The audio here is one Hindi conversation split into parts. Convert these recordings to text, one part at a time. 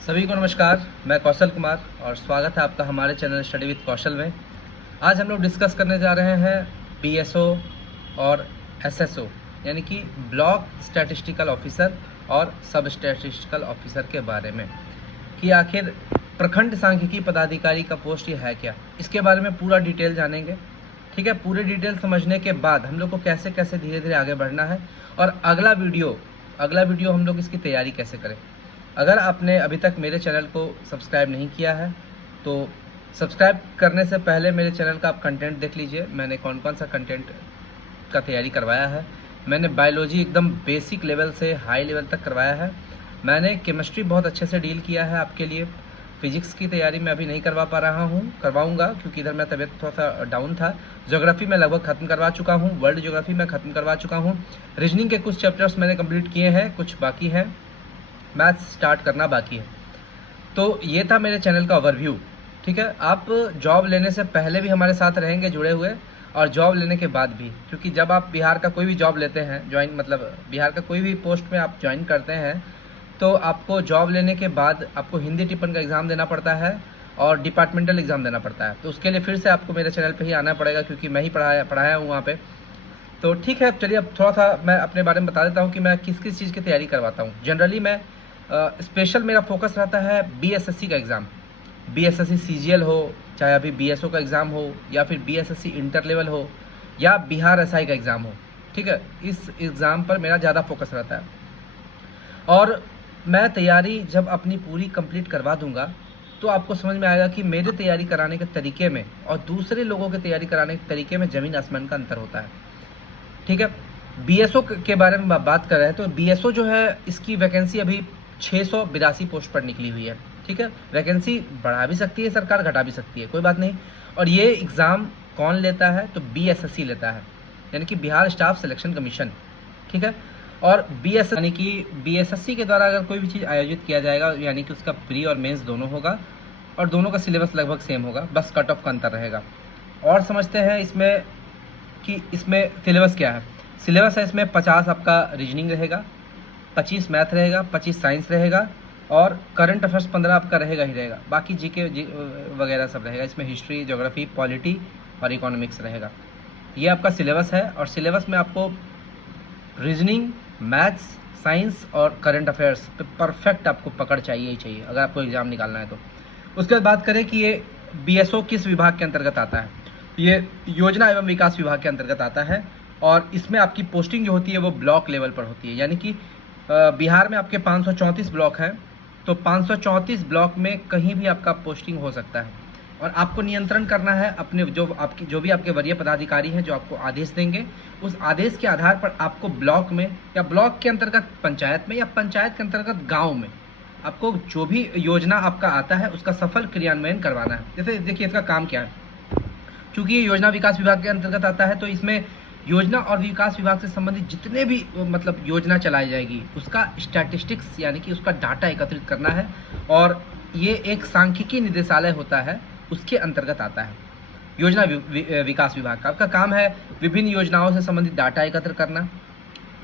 सभी को नमस्कार। मैं कौशल कुमार और स्वागत है आपका हमारे चैनल स्टडी विद कौशल में। आज हम लोग डिस्कस करने जा रहे हैं बीएसओ और एसएसओ यानी कि ब्लॉक स्टैटिस्टिकल ऑफिसर और सब स्टैटिस्टिकल ऑफिसर के बारे में कि आखिर प्रखंड सांख्यिकी पदाधिकारी का पोस्ट ये है क्या। इसके बारे में पूरा डिटेल जानेंगे। ठीक है, पूरे डिटेल समझने के बाद हम लोग को कैसे कैसे धीरे धीरे आगे बढ़ना है और अगला वीडियो हम लोग इसकी तैयारी कैसे करें। अगर आपने अभी तक मेरे चैनल को सब्सक्राइब नहीं किया है तो सब्सक्राइब करने से पहले मेरे चैनल का आप कंटेंट देख लीजिए। मैंने कौन कौन सा कंटेंट का तैयारी करवाया है। मैंने बायोलॉजी एकदम बेसिक लेवल से हाई लेवल तक करवाया है। मैंने केमिस्ट्री बहुत अच्छे से डील किया है आपके लिए। फिजिक्स की तैयारी मैं अभी नहीं करवा पा रहा हूँ, करवाऊँगा क्योंकि इधर मेरा तबीयत थोड़ा सा डाउन था। ज्योग्राफी मैं लगभग ख़त्म करवा चुका हूँ, वर्ल्ड ज्योग्राफी मैं ख़त्म करवा चुका हूँ। रीजनिंग के कुछ चैप्टर्स मैंने कंप्लीट किए हैं, कुछ बाकी हैं, मैथ्स स्टार्ट करना बाकी है। तो ये था मेरे चैनल का ओवरव्यू। ठीक है, आप जॉब लेने से पहले भी हमारे साथ रहेंगे जुड़े हुए और जॉब लेने के बाद भी, क्योंकि जब आप बिहार का कोई भी जॉब लेते हैं, ज्वाइन मतलब बिहार का कोई भी पोस्ट में आप ज्वाइन करते हैं तो आपको जॉब लेने के बाद आपको हिंदी टिप्पण का एग्ज़ाम देना पड़ता है और डिपार्टमेंटल एग्ज़ाम देना पड़ता है। तो उसके लिए फिर से आपको मेरे चैनल पर ही आना पड़ेगा क्योंकि मैं ही पढ़ाया हूँ वहाँ पर। तो ठीक है, चलिए अब थोड़ा सा मैं अपने बारे में बता देता हूँ कि मैं किस किस चीज़ की तैयारी करवाता हूँ। जनरली मैं स्पेशल मेरा फोकस रहता है बीएसएससी का एग्ज़ाम। बीएसएससी सीजीएल हो, चाहे अभी बीएसओ का एग्ज़ाम हो, या फिर बीएसएससी इंटर लेवल हो, या बिहार एसआई का एग्ज़ाम हो। ठीक है, इस एग्ज़ाम पर मेरा ज़्यादा फोकस रहता है और मैं तैयारी जब अपनी पूरी कंप्लीट करवा दूंगा तो आपको समझ में आएगा कि मेरे तैयारी कराने के तरीके में और दूसरे लोगों के तैयारी कराने के तरीके में ज़मीन आसमान का अंतर होता है। ठीक है, बीएसओ के बारे में बात कर रहे हैं तो बीएसओ जो है इसकी वैकेंसी अभी 682 पोस्ट पर निकली हुई है। ठीक है, वैकेंसी बढ़ा भी सकती है सरकार, घटा भी सकती है, कोई बात नहीं। और ये एग्ज़ाम कौन लेता है तो बीएसएससी लेता है, यानी कि बिहार स्टाफ सिलेक्शन कमीशन। ठीक है, और बीएस यानी कि बीएसएससी के द्वारा अगर कोई भी चीज़ आयोजित किया जाएगा यानी कि उसका प्री और मेंस दोनों होगा और दोनों का सिलेबस लगभग सेम होगा, बस कट ऑफ का अंतर रहेगा। और समझते हैं इसमें कि इसमें सिलेबस क्या है। सिलेबस है इसमें 50 आपका रीजनिंग रहेगा, 25 मैथ रहेगा, 25 साइंस रहेगा और करंट अफेयर्स 15 आपका रहेगा ही रहेगा। बाकी जीके वगैरह सब रहेगा। इसमें हिस्ट्री, ज्योग्राफी, पॉलिटी और इकोनॉमिक्स रहेगा। ये आपका सिलेबस है और सिलेबस में आपको रीजनिंग, मैथ्स, साइंस और करंट अफेयर्स पे परफेक्ट आपको पकड़ चाहिए ही चाहिए अगर आपको एग्ज़ाम निकालना है तो। उसके बाद बात करें कि ये बीएसओ किस विभाग के अंतर्गत आता है। ये योजना एवं विकास विभाग के अंतर्गत आता है और इसमें आपकी पोस्टिंग जो होती है वो ब्लॉक लेवल पर होती है। यानी कि बिहार में आपके 534 ब्लॉक हैं तो 534 ब्लॉक में कहीं भी आपका पोस्टिंग हो सकता है और आपको नियंत्रण करना है अपने जो भी आपके वरीय पदाधिकारी हैं जो आपको आदेश देंगे, उस आदेश के आधार पर आपको ब्लॉक में या ब्लॉक के अंतर्गत पंचायत में या पंचायत के अंतर्गत गाँव में आपको जो भी योजना आपका आता है उसका सफल क्रियान्वयन करवाना है। जैसे देखिए इसका काम क्या है, चूँकि ये योजना विकास विभाग के अंतर्गत आता है तो इसमें योजना और विकास विभाग से संबंधित जितने भी मतलब योजना चलाई जाएगी उसका स्टैटिस्टिक्स यानी कि उसका डाटा एकत्रित करना है और ये एक सांख्यिकी निदेशालय होता है उसके अंतर्गत आता है। योजना विकास विभाग का आपका काम है विभिन्न योजनाओं से संबंधित डाटा एकत्र करना,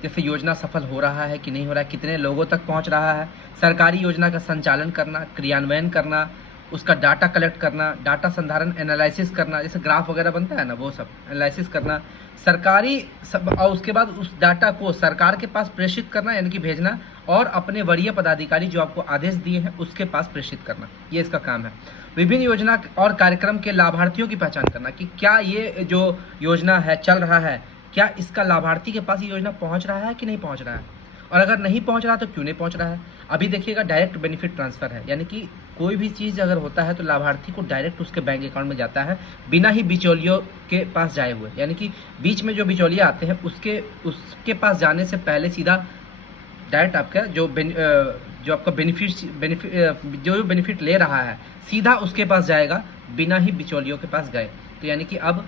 जैसे योजना सफल हो रहा है कि नहीं हो रहा है, कितने लोगों तक पहुंच रहा है, सरकारी योजना का संचालन करना, क्रियान्वयन करना, उसका डाटा कलेक्ट करना, डाटा संधारण एनालिसिस करना, जैसे ग्राफ वगैरह बनता है ना वो सब एनालिसिस करना, सरकारी सब, और उसके बाद उस डाटा को सरकार के पास प्रेषित करना यानी कि भेजना और अपने वरीय पदाधिकारी जो आपको आदेश दिए हैं उसके पास प्रेषित करना, ये इसका काम है। विभिन्न योजना और कार्यक्रम के लाभार्थियों की पहचान करना कि क्या ये जो योजना है चल रहा है, क्या इसका लाभार्थी के पास ये योजना पहुंच रहा है कि नहीं पहुंच रहा है, और अगर नहीं पहुंच रहा तो क्यों नहीं पहुंच रहा है। अभी देखिएगा डायरेक्ट बेनिफिट ट्रांसफ़र है, यानी कि कोई भी चीज़ अगर होता है तो लाभार्थी को डायरेक्ट उसके बैंक अकाउंट में जाता है बिना ही बिचौलियों के पास जाए हुए, यानी कि बीच में जो बिचौलिया आते हैं उसके पास जाने से पहले सीधा डायरेक्ट आपका जो आपका बेनिफिट ले रहा है सीधा उसके पास जाएगा बिना ही बिचौलियों के पास गए। तो यानी कि अब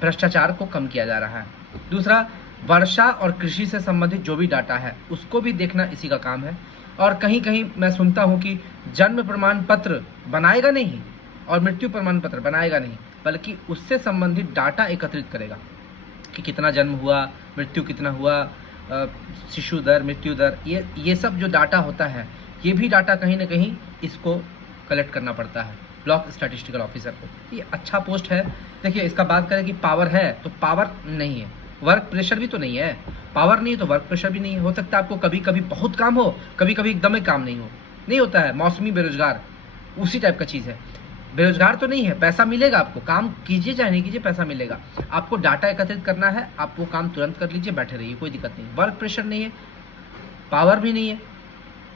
भ्रष्टाचार को कम किया जा रहा है। दूसरा, वर्षा और कृषि से संबंधित जो भी डाटा है उसको भी देखना इसी का काम है। और कहीं कहीं मैं सुनता हूँ कि जन्म प्रमाण पत्र बनाएगा नहीं और मृत्यु प्रमाण पत्र बनाएगा नहीं, बल्कि उससे संबंधित डाटा एकत्रित करेगा कि कितना जन्म हुआ, मृत्यु कितना हुआ, शिशु दर, मृत्यु दर, ये सब जो डाटा होता है ये भी डाटा कहीं ना कहीं इसको कलेक्ट करना पड़ता है, ब्लॉक स्टैटिस्टिकल ऑफिसर को। ये अच्छा पोस्ट है। देखिए, इसका बात करें कि पावर है तो पावर नहीं है, वर्क प्रेशर भी तो नहीं है। पावर नहीं है तो वर्क प्रेशर भी नहीं है। हो सकता है आपको कभी कभी बहुत काम हो, कभी कभी एकदम ही काम नहीं हो, नहीं होता है, मौसमी बेरोजगार, उसी टाइप का चीज़ है। बेरोजगार तो नहीं है, पैसा मिलेगा आपको, काम कीजिए चाहे नहीं कीजिए पैसा मिलेगा। आपको डाटा एकत्रित करना है, आप वो काम तुरंत कर लीजिए, बैठे रहिए, कोई दिक्कत नहीं। वर्क प्रेशर नहीं है, पावर भी नहीं है,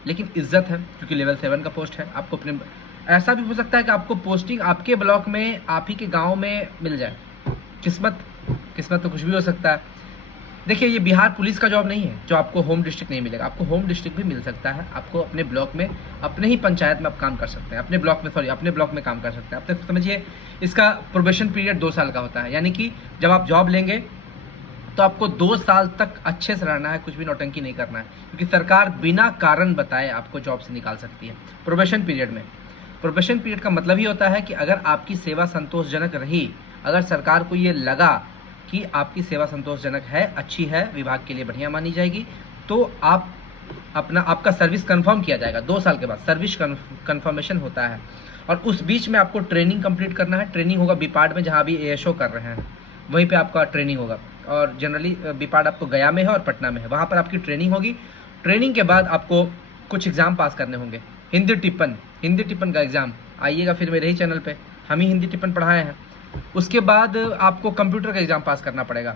लेकिन इज्जत है, क्योंकि लेवल 7 का पोस्ट है। आपको अपने, ऐसा भी हो सकता है कि आपको पोस्टिंग आपके ब्लॉक में, आप ही के गांव में मिल जाए। किस्मत तो कुछ भी हो सकता है। देखिए, ये बिहार पुलिस का जॉब नहीं है जो आपको होम डिस्ट्रिक्ट नहीं मिलेगा, आपको होम डिस्ट्रिक्ट भी मिल सकता है। आपको अपने ब्लॉक में, अपने ही पंचायत में आप काम कर सकते हैं, अपने ब्लॉक में काम कर सकते हैं। आप तक समझिए, इसका प्रोबेशन पीरियड 2 साल का होता है, यानी कि जब आप जॉब लेंगे तो आपको 2 साल तक अच्छे से रहना है, कुछ भी नौटंकी नहीं करना है, क्योंकि सरकार बिना कारण बताए आपको जॉब से निकाल सकती है प्रोबेशन पीरियड में। प्रोबेशन पीरियड का मतलब ही होता है कि अगर आपकी सेवा संतोषजनक रही, अगर सरकार को ये लगा कि आपकी सेवा संतोषजनक है, अच्छी है, विभाग के लिए बढ़िया मानी जाएगी, तो आपका सर्विस कंफर्म किया जाएगा। 2 साल के बाद सर्विस कंफर्मेशन होता है, और उस बीच में आपको ट्रेनिंग कंप्लीट करना है। ट्रेनिंग होगा बीपाड में, जहाँ भी एएसओ कर रहे हैं वहीं पे आपका ट्रेनिंग होगा, और जनरली बीपाड आपको गया में है और पटना में है, वहाँ पर आपकी ट्रेनिंग होगी। ट्रेनिंग के बाद आपको कुछ एग्जाम पास करने होंगे। हिंदी टिप्पण का एग्जाम, आइएगा फिर मेरे ही चैनल पे, हम ही हिंदी टिप्पण पढ़ाए हैं। उसके बाद आपको कंप्यूटर का एग्जाम पास करना पड़ेगा।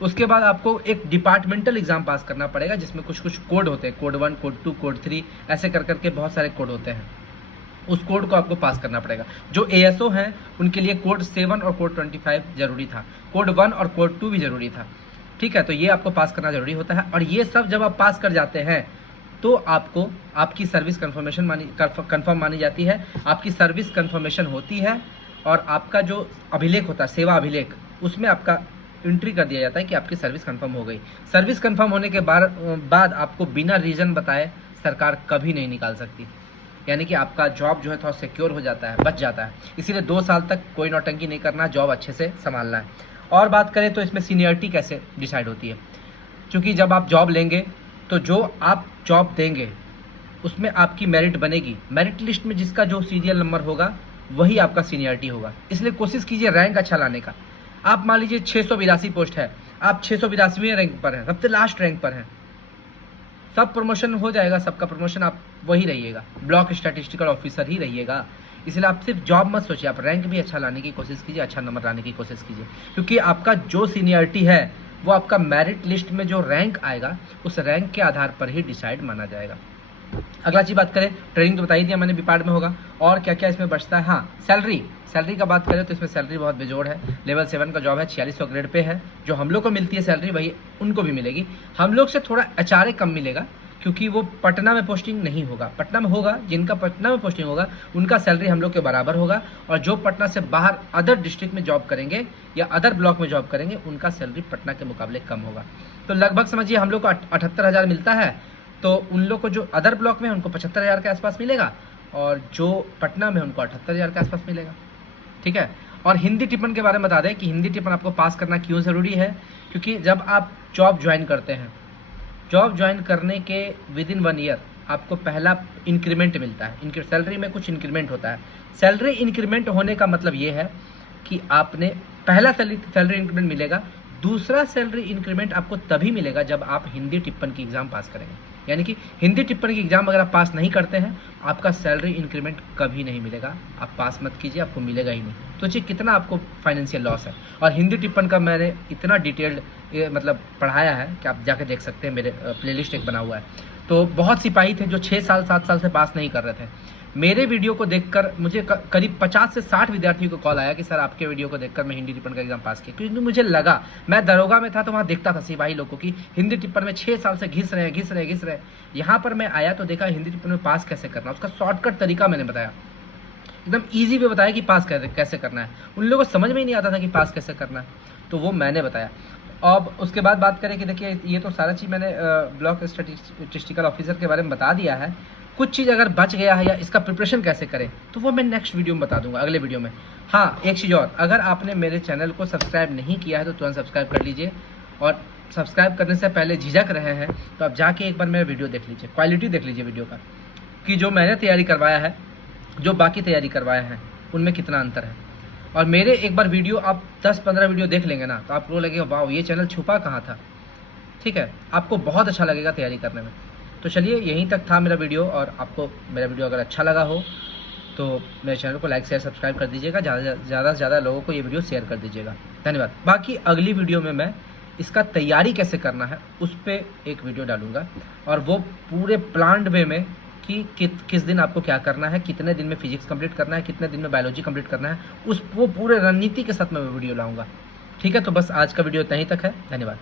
उसके बाद आपको एक डिपार्टमेंटल एग्जाम पास करना पड़ेगा, जिसमें कुछ कोड होते हैं, कोड 1, कोड 2, कोड 3, ऐसे कर करके बहुत सारे कोड होते हैं। उस कोड को आपको पास करना पड़ेगा। जो एएसओ हैं उनके लिए कोड 7 और कोड 25 जरूरी था, कोड 1 और कोड 2 भी जरूरी था। ठीक है, तो ये आपको पास करना जरूरी होता है, और ये सब जब आप पास कर जाते हैं तो आपको आपकी सर्विस कंफर्म मानी जाती है। आपकी सर्विस कंफर्मेशन होती है, और आपका जो अभिलेख होता है, सेवा अभिलेख, उसमें आपका एंट्री कर दिया जाता है कि आपकी सर्विस कंफर्म हो गई। सर्विस कंफर्म होने के बाद आपको बिना रीजन बताए सरकार कभी नहीं निकाल सकती, यानी कि आपका जॉब जो है थोड़ा सिक्योर हो जाता है, बच जाता है। इसीलिए 2 साल तक कोई नौटंकी नहीं करना, जॉब अच्छे से संभालना है। और बात करें तो इसमें सीनियरिटी कैसे डिसाइड होती है, क्योंकि जब आप जॉब लेंगे तो जो आप जॉब देंगे उसमें आपकी मेरिट बनेगी। मेरिट लिस्ट में जिसका जो सीरियल नंबर होगा वही आपका सीनियरिटी होगा। इसलिए कोशिश कीजिए रैंक अच्छा लाने का। आप मान लीजिए 682 पोस्ट है, आप 682वें रैंक पर हैं, सबसे लास्ट रैंक पर हैं, सब प्रमोशन हो जाएगा, सबका प्रमोशन, आप वही रहिएगा, ब्लॉक स्टैटिस्टिकल ऑफिसर ही रहिएगा। इसलिए आप सिर्फ जॉब मत सोचिए, आप रैंक भी अच्छा लाने की कोशिश कीजिए, अच्छा नंबर लाने की कोशिश कीजिए, क्योंकि आपका जो सीनियरिटी है वो आपका मेरिट लिस्ट में जो रैंक आएगा उस रैंक के आधार पर ही डिसाइड माना जाएगा। अगला चीज बात करें, ट्रेनिंग तो बता ही दिया मैंने, बीपाड में होगा। और क्या क्या इसमें बचता है, हाँ, सैलरी का बात करें तो इसमें सैलरी बहुत बेजोड़ है। लेवल 7 का जॉब है, 4600 ग्रेड पे है। जो हम लोग को मिलती है सैलरी वही उनको भी मिलेगी। हम लोग से थोड़ा एचआरए कम मिलेगा, क्योंकि वो पटना में पोस्टिंग नहीं होगा। पटना में होगा, जिनका पटना में पोस्टिंग होगा उनका सैलरी हम लोग के बराबर होगा, और जो पटना से बाहर अदर डिस्ट्रिक्ट में जॉब करेंगे या अदर ब्लॉक में जॉब करेंगे उनका सैलरी पटना के मुकाबले कम होगा। तो लगभग समझिए हम लोग को 78,000 मिलता है, तो उन लोग को जो अदर ब्लॉक में है उनको 75,000 के आसपास मिलेगा, और जो पटना में उनको 78,000 के आसपास मिलेगा। ठीक है। और हिंदी टिप्पण के बारे में बता दें कि हिंदी टिप्पण आपको पास करना क्यों ज़रूरी है, क्योंकि जब आप जॉब ज्वाइन करते हैं, जॉब ज्वाइन करने के विदिन 1 ईयर आपको पहला इंक्रीमेंट मिलता है। इनकी सैलरी में कुछ इंक्रीमेंट होता है। सैलरी इंक्रीमेंट होने का मतलब ये है कि आपने पहला सैलरी इंक्रीमेंट मिलेगा, दूसरा सैलरी इंक्रीमेंट आपको तभी मिलेगा जब आप हिंदी टिप्पण की एग्ज़ाम पास करेंगे। यानी कि हिंदी टिप्पणी की एग्जाम अगर आप पास नहीं करते हैं, आपका सैलरी इंक्रीमेंट कभी नहीं मिलेगा। आप पास मत कीजिए, आपको मिलेगा ही नहीं। तो जी कितना आपको फाइनेंशियल लॉस है। और हिंदी टिप्पण का मैंने इतना डिटेल्ड मतलब पढ़ाया है कि आप जाके देख सकते हैं, मेरे प्लेलिस्ट एक बना हुआ है। तो बहुत सिपाही थे जो 6 साल 7 साल से पास नहीं कर रहे थे। मेरे वीडियो को देखकर मुझे करीब 50 से 60 विद्यार्थियों को कॉल आया कि सर आपके वीडियो को देखकर मैं हिंदी टिप्पण का एग्जाम पास किया, क्योंकि मुझे लगा, मैं दरोगा में था तो वहाँ देखता था सिपाही लोगों की हिंदी टिप्पण में 6 साल से घिस रहे। यहाँ पर मैं आया तो देखा हिंदी टिप्पण में पास कैसे करना, उसका शॉर्टकट तरीका मैंने बताया, एकदम ईजी वे बताया कि पास कैसे करना है। उन लोगों को समझ में ही नहीं आता था कि पास कैसे करना है, तो वो मैंने बताया। अब उसके बाद बात करें कि देखिए ये तो सारा चीज़ मैंने ब्लॉक स्टैटिस्टिकल ऑफिसर के बारे में बता दिया है। कुछ चीज़ अगर बच गया है या इसका प्रिपरेशन कैसे करें तो वो मैं नेक्स्ट वीडियो में बता दूंगा, अगले वीडियो में। हाँ, एक चीज़ और, अगर आपने मेरे चैनल को सब्सक्राइब नहीं किया है तो तुरंत सब्सक्राइब कर लीजिए, और सब्सक्राइब करने से पहले झिझक रहे हैं तो आप जाके एक बार मेरा वीडियो देख लीजिए, क्वालिटी देख लीजिए वीडियो का, कि जो मैंने तैयारी करवाया है, जो बाकी तैयारी करवाया है, उनमें कितना अंतर है। और मेरे एक बार वीडियो आप 10-15 वीडियो देख लेंगे ना, तो आपको लगेगा वाह ये चैनल छुपा कहाँ था। ठीक है, आपको बहुत अच्छा लगेगा तैयारी करने में। तो चलिए, यहीं तक था मेरा वीडियो, और आपको मेरा वीडियो अगर अच्छा लगा हो तो मेरे चैनल को लाइक शेयर सब्सक्राइब कर दीजिएगा, ज़्यादा से ज़्यादा लोगों को ये वीडियो शेयर कर दीजिएगा। धन्यवाद। बाकी अगली वीडियो में मैं इसका तैयारी कैसे करना है उस पर एक वीडियो डालूंगा, और वो पूरे प्लान्ड वे में कि किस दिन आपको क्या करना है, कितने दिन में फिजिक्स कंप्लीट करना है, कितने दिन में बायोलॉजी कंप्लीट करना है, वो पूरे रणनीति के साथ मैं वीडियो लाऊंगा। ठीक है, तो बस आज का वीडियो इतना ही तक है। धन्यवाद।